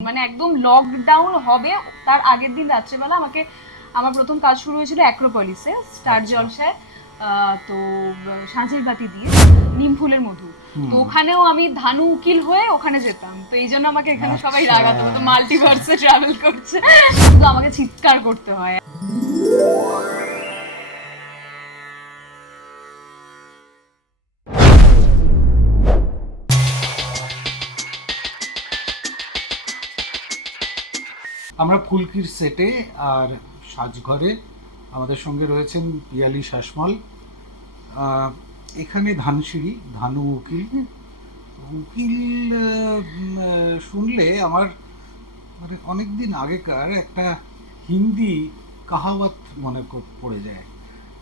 মানে একদম লকডাউন হবে তার আগের দিন রাত্রেবেলা আমাকে আমার প্রথম কাজ শুরু হয়েছিল অ্যাক্রোপলিসে স্টার আচ্ছা। জলসায় আহ, তো সাঁঝের বাতি দিয়ে নিম ফুলের মধু। তো ওখানেও আমি ধানু উকিল হয়ে ওখানে যেতাম। তো এই জন্য আমাকে এখানে সবাই আচ্ছা। রাগাতো তো মাল্টিভার্সে ট্রাভেল করছে। শুধু আমাকে চিৎকার করতে হয়। আমরা ফুলকির সেটে আর সাজঘরে আমাদের সঙ্গে রয়েছেন পিয়ালি শাসমল আহ, এখানে ধানসিঁড়ি ধানু উকিল উকিল আহ, উম, আহ, শুনলে আমার মানে অনেক দিন আগেকার একটা হিন্দি কাহাওয়াত মনে ক- পড়ে যায়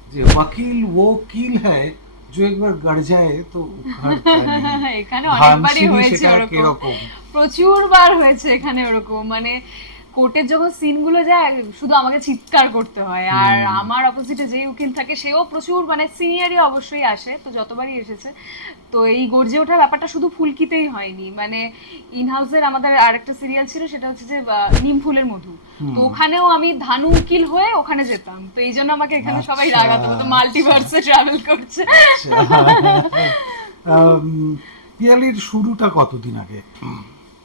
যে ওয়াকিল ও কিল হ্যায় जो एक बार गड़ जाए तो उखड़ता नहीं। এখানে অনেকবারই ধানসিঁড়ি হয়েছে সেটা ওরকম কিরকম প্রচুর বার হয়েছে এখানে ওরকম মানে কোর্টের যখন সিনগুলো যায় শুধু আমাকে চিৎকার করতে হয়। আর আমার অপোজিটে যেই উকিল থাকে সেও প্রচুর মানে সিনিয়রই অবশ্যই আসে তো যতবারই এসেছে। তো এই গর্জে ওঠার ব্যাপারটা শুধু ফুলকিতেই হয়নি। মানে ইন হাউসের আমাদের আরেকটা সিরিয়াল ছিল সেটা হচ্ছে যে নিম ফুলের মধু। তো ওখানেও আমি ধানু উকিল হয়ে ওখানে যেতাম। তো এই জন্য আমাকে এখানে সবাই আচ্ছা। রাগাতো তো মাল্টিভার্সে ট্রাভেল করছে। আম, পিয়ালির শুরুটা কতদিন আগে?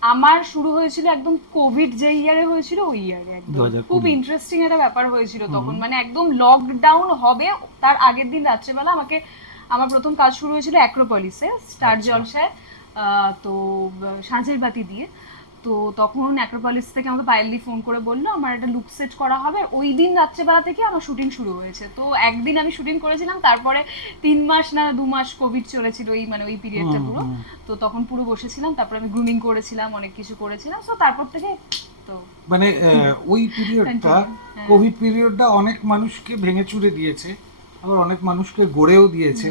আমার শুরু হয়েছিল একদম কোভিড যে ইয়ারে হয়েছিল ওই ইয়ারে একদম। খুব ইন্টারেস্টিং একটা ব্যাপার হয়েছিল তখন। মানে একদম লকডাউন হবে তার আগের দিন রাত্রেবেলা আমাকে আমার প্রথম কাজ শুরু হয়েছিল অ্যাক্রোপলিসে স্টার আচ্ছা। জলসায় আহ, তো সাঁজের সাঁঝের বাতি দিয়ে। তো তখন অ্যাক্রোপলিস থেকে আমাকে পায়েলদি ফোন করে বলল আমার একটা লুক সেট করা হবে। ওই দিন রাত্রেবেলা থেকে আমার শুটিং শুরু হয়েছে। তো একদিন আমি শুটিং করেছিলাম তারপরে তিন মাস না দু মাস কোভিড চলেছিল ওই মানে ওই পিরিয়ডটা পুরো। তো তখন পুরো বসেছিলাম তারপর আমি গ্রুমিং করেছিলাম অনেক কিছু করেছিলাম। তো তারপর থেকে তো মানে ওই পিরিয়ডটা। কোভিড পিরিয়ডটা অনেক মানুষকে ভেঙে চুরে দিয়েছে আবার অনেক মানুষকে গড়েও দিয়েছে।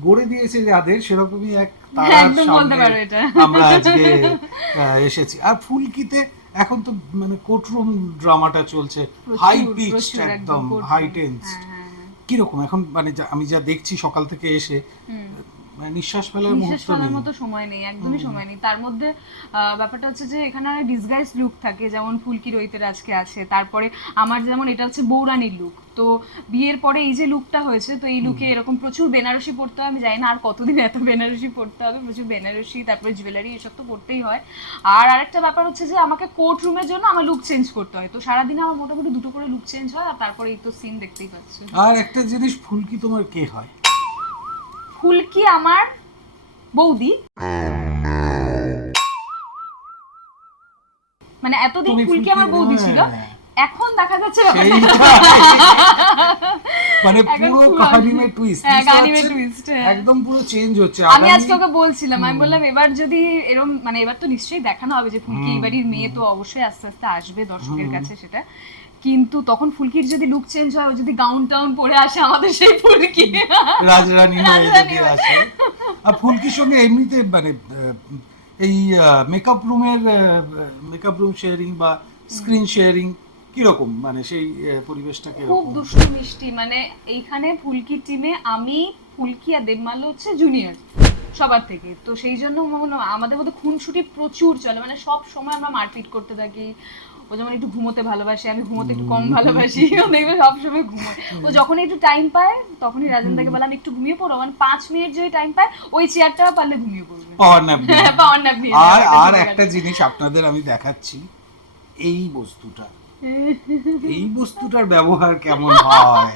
গড়ে দিয়েছে যাদের সেরকমই এক হ্যাঁ, তারার সামনে আমরা আজকে এসেছি। আর ফুলকিতে এখন তো মানে কোর্টরুম ড্রামাটা চলছে হাই পিচ একদম হাই টেন্স হ্যাঁ, হ্যাঁ, হ্যাঁ। কীরকম? এখন মানে আমি যা দেখছি সকাল থেকে এসে নিঃশ্বাস ফেলার নিঃশ্বাস ফেলার মতো সময় নেই একদমই সময় নেই। তার মধ্যে ব্যাপারটা হচ্ছে যে এখানে ডিসগাইজ লুক থাকে যেমন ফুলকি রইতের আজকে আছে তারপরে আমার যেমন এটা হচ্ছে বৌরানির লুক তো বিয়ের পরে এই যে লুকটা হয়েছে তো এই লুকে এরকম প্রচুর বেনারসি পড়তে হয় আমি জানি না আর কতদিন এত বেনারসি পড়তে হবে প্রচুর বেনারসি তারপরে জুয়েলারি এসব তো পড়তেই হয়। আর আরেকটা ব্যাপার হচ্ছে যে আমাকে কোর্ট রুমের জন্য আমার লুক চেঞ্জ করতে হয়। তো সারাদিনে আমার মোটামুটি দুটো করে লুক চেঞ্জ হয় আর তারপরে এই তো সিন দেখতেই পাচ্ছি। আর একটা জিনিস ফুলকি তোমার কে হয়? ফুলকি আমার বৌদি। মানে এতদিন ফুলকি আমার বৌদি ছিল। হ্যাঁ। এখন দেখা যাচ্ছে মানে পুরো কাহানি মে টুইস্ট হ্যাঁ, হ্যাঁ। একদম পুরো চেঞ্জ হচ্ছে। আমি আজকে ওকে বলছিলাম আমি বললাম এবার যদি এরম মানে এবার তো নিশ্চয়ই দেখানো হবে যে ফুলকি বাড়ির মেয়ে তো অবশ্যই আস্তে আস্তে আসবে দর্শকের কাছে সেটা। কিন্তু তখন ফুলকির যদি লুক চেঞ্জ হয় যদি গাউন টাউন পরে আসে আমাদের সেই ফুলকি। রাজরানী হয়ে রাজরানী আসে। আর ফুলকির সঙ্গে এমনিতে মানে এই মেকআপ রুমের মেকআপ রুম শেয়ারিং বা স্ক্রিন শেয়ারিং কীরকম? মানে সেই পরিবেশটা খুব কীরকম? দুষ্টু মিষ্টি। মানে এইখানে ফুলকি টিমে আমি ফুলকি আর দেবমাল্য হচ্ছে জুনিয়র সবার থেকে। তো সেই জন্য আমাদের মধ্যে খুনসুটি প্রচুর চলে। মানে সব সময় আমরা মারপিট করতে থাকি। ও যেমন একটু ঘুমোতে ভালোবাসে আমি ঘুমোতে একটু কম ভালোবাসি। ও দেখবে সবসময় ঘুমোয়। ও যখন একটু টাইম পায় তখনই রাজেন্দাকে বললাম একটু ঘুমিয়ে পড়ো। মানে পাঁচ মিনিট যদি টাইম পায় ওই চেয়ারটা পারলে ঘুমিয়ে পড়বে। পাওয়ার ন্যাপ হ্যাঁ, আর আর একটা জিনিস আপনাদের আমি দেখাচ্ছি। এই বস্তুটা। এই বস্তুটার ব্যবহার কেমন হয়?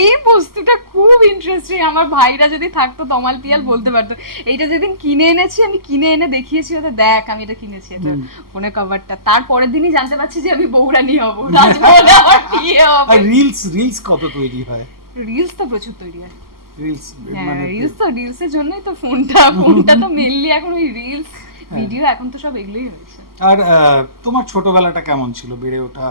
এই বস্তুটা খুব ইন্টারেস্টিং আমার ভাইরা যদি থাকতো তমাল পিয়াল বলতে পারতো এইটা যেদিন কিনে এনেছি আমি কিনে এনে দেখিয়েছি ওদের দেখ আমি এটা কিনেছি এটা ফোনে কভারটা তারপরের দিনই জানতে পারছি যে আমি বৌরানি হব রাজমহলে আমার বিয়ে হবে। রিলস রিলস কত তৈরি হয়? রিলস তো প্রচুর তৈরি হয়। রিলস হ্যাঁ মানে রিলস তো রিলসের জন্যই তো ফোনটা ফোনটা তো মেনলি এখন ওই রিলস ভিডিও এখন তো সব এগুলোই হয়েছে। আর তোমার ছোটবেলাটা কেমন ছিল? বেড়ে ওঠা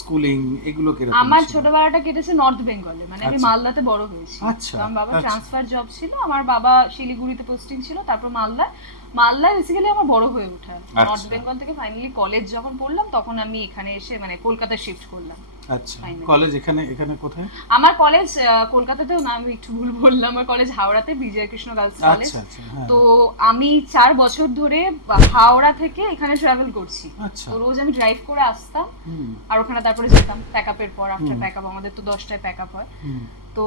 স্কুলিং এগুলো কীরকম আমার ছোটবেলাটা কেটেছে নর্থ বেঙ্গলে মানে আমি আচ্ছা। মালদাতে বড় হয়েছি। আচ্ছা, আমার বাবা আচ্ছা। ট্রান্সফার জব ছিল আমার বাবা শিলিগুড়িতে পোস্টিং ছিল তারপর মালদা মালদায় বেসিক্যালি আমার বড় হয়ে ওঠা। নর্থ। বেঙ্গল থেকে ফাইনালি কলেজ যখন পড়লাম তখন আমি এখানে এসে মানে কলকাতা শিফট করলাম আচ্ছা। কলেজ এখানে এখানে কোথায়? আমার কলেজ কলকাতাতেও না আমি একটু ভুল বললাম। আমার কলেজ হাওড়াতে বিজয় কৃষ্ণ গার্লস কলেজ আচ্ছা আচ্ছা হ্যাঁ। তো আমি চার বছর ধরে হাওড়া থেকে এখানে ট্রাভেল করছি। আচ্ছা। তো রোজ আমি ড্রাইভ করে আসতাম। আর ওখানে তারপরে যেতাম প্যাক আপের পর আফটার হুম। প্যাক আপ আমাদের তো দশটায় প্যাক আপ হয়। তো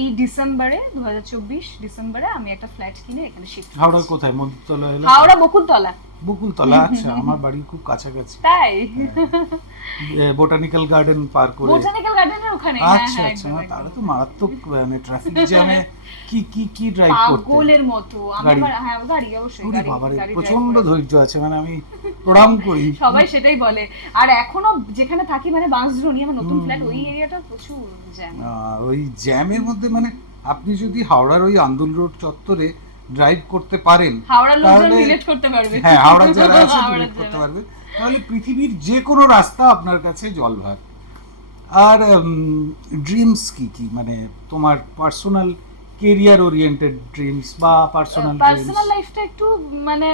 এই ডিসেম্বরে দু হাজার চব্বিশ ডিসেম্বরে আমি একটা ফ্ল্যাট কিনে এখানে শিফট হাওড়ার কোথায়? মন্দিরতলা হাওড়া বকুলতলা। বকুলতলা আচ্ছা আমার বাড়ি খুব কাছাকাছি। তাই? বোটানিক্যাল গার্ডেন পার করে বোটানিক্যাল গার্ডেনের ওখানে? হ্যাঁ আচ্ছা হ্যাঁ আচ্ছা। তাহলে তো মারাত্মক মানে ট্রাফিক জ্যামে কি কি কি ড্রাইভ করতে? পাগলের মতো। আমি? হ্যাঁ গাড়ি অবশ্যই গাড়ি বাবারে প্রচণ্ড ধৈর্য আছে মানে আমি প্রণাম করি। সবাই সেটাই বলে। আর এখনও যেখানে থাকি মানে বাঁশদ্রোণী আমার নতুন ফ্ল্যাট ওই এরিয়াটা প্রচুর জ্যাম ওই জ্যামের মধ্যে মানে আপনি যদি হাওড়ার ওই আন্দুল রোড চত্বরে ড্রাইভ করতে পারেন তাহলে- রিলেট করতে পারবে। হ্যাঁ হাওড়ার যারা আছে হাওড়ার করতে পারবে। তাহলে পৃথিবীর যে কোনো রাস্তা আপনার কাছে জল ভাগ আর ড্রিমস কি কি? মানে তোমার পার্সোনাল কেরিয়ার ওরিয়েন্টেড ড্রিমস বা পার্সোনাল পার্সোনাল লাইফটা একটু মানে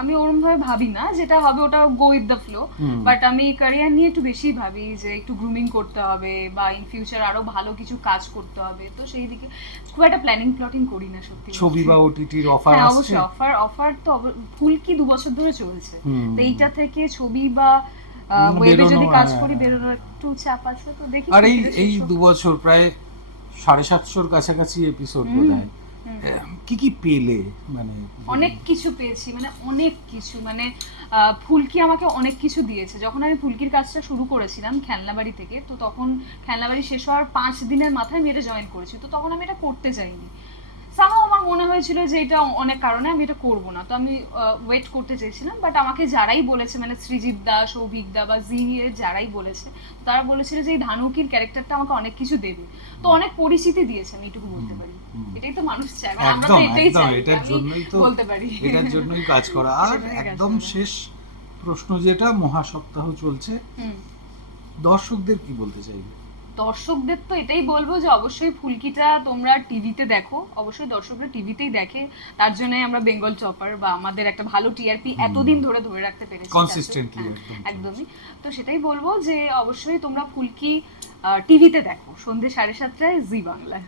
আমি ওরম ভাবে ভাবি না যেটা হবে ওটা go with the flow but আমি ক্যারিয়ার নিয়ে একটু বেশি ভাবি যে একটু গ্রুমিং করতে হবে বা ইন ফিউচার আরও ভালো কিছু কাজ করতে হবে। তো সেই দিকে খুব একটা প্ল্যানিং প্লটিং করি না সত্যি ছবি বা ওটিটির অফার হ্যাঁ অবশ্যই অফার অফার তো ফুল কি দু বছর ধরে চলছে। তো এইটা থেকে ছবি বা ওয়েবে যদি কাজ হ্যাঁ। করি বেরোনোর একটু চাপ আছে তো দেখি আর এই এই দু বছর প্রায় সাড়ে সাতশোর কাছাকাছি এপিসোড বোধ হয়। কি কি পেলে? মানে অনেক কিছু পেয়েছি মানে অনেক কিছু মানে আহ, ফুলকি আমাকে অনেক কিছু দিয়েছে। যখন আমি ফুলকির কাজটা শুরু করেছিলাম খেলনাবাড়ি থেকে তো তখন খেলনাবাড়ি শেষ হওয়ার পাঁচ দিনের মাথায় আমি এটা জয়েন করেছি। তো তখন আমি এটা করতে চাইনি মনে হয়েছিল যে এটা অনেক কারণে আমি এটা করব না। তো আমি ওয়েট করতে চেয়েছিলাম বাট আমাকে যারাই বলেছে মানে সৃজিত দা সৌভিক দা বা জি যারাই বলেছে তারা বলেছিল যে এই ধানুকির ক্যারেক্টারটা আমাকে অনেক কিছু দেবে। তো অনেক পরিচিতি দিয়েছে আমি এটুকু বলতে পারি। এটাই তো মানুষ চায় আমরা তো এটাই চাই এটার জন্যই তো বলতে পারি। এটার জন্যই কাজ করা। আর এটার জন্যই কাজ একদম শেষ প্রশ্ন যেটা মহাসপ্তাহ চলছে। হুম। দর্শকদের কি বলতে চাইবে? দর্শকদের তো এটাই বলব যে অবশ্যই ফুলকিটা তোমরা টিভিতে দেখো। অবশ্যই দর্শকরা টিভিতেই দেখে। তার জন্য আমরা বেঙ্গল চপার বা আমাদের একটা ভালো টিআরপি এতদিন ধরে ধরে রাখতে পেরেছি। কনসিস্টেন্টলি হ্যাঁ, একদমই। তো সেটাই বলব যে অবশ্যই তোমরা ফুলকি টিভিতে দেখো। সন্ধ্যে সাড়ে সাতটায় জি বাংলায়।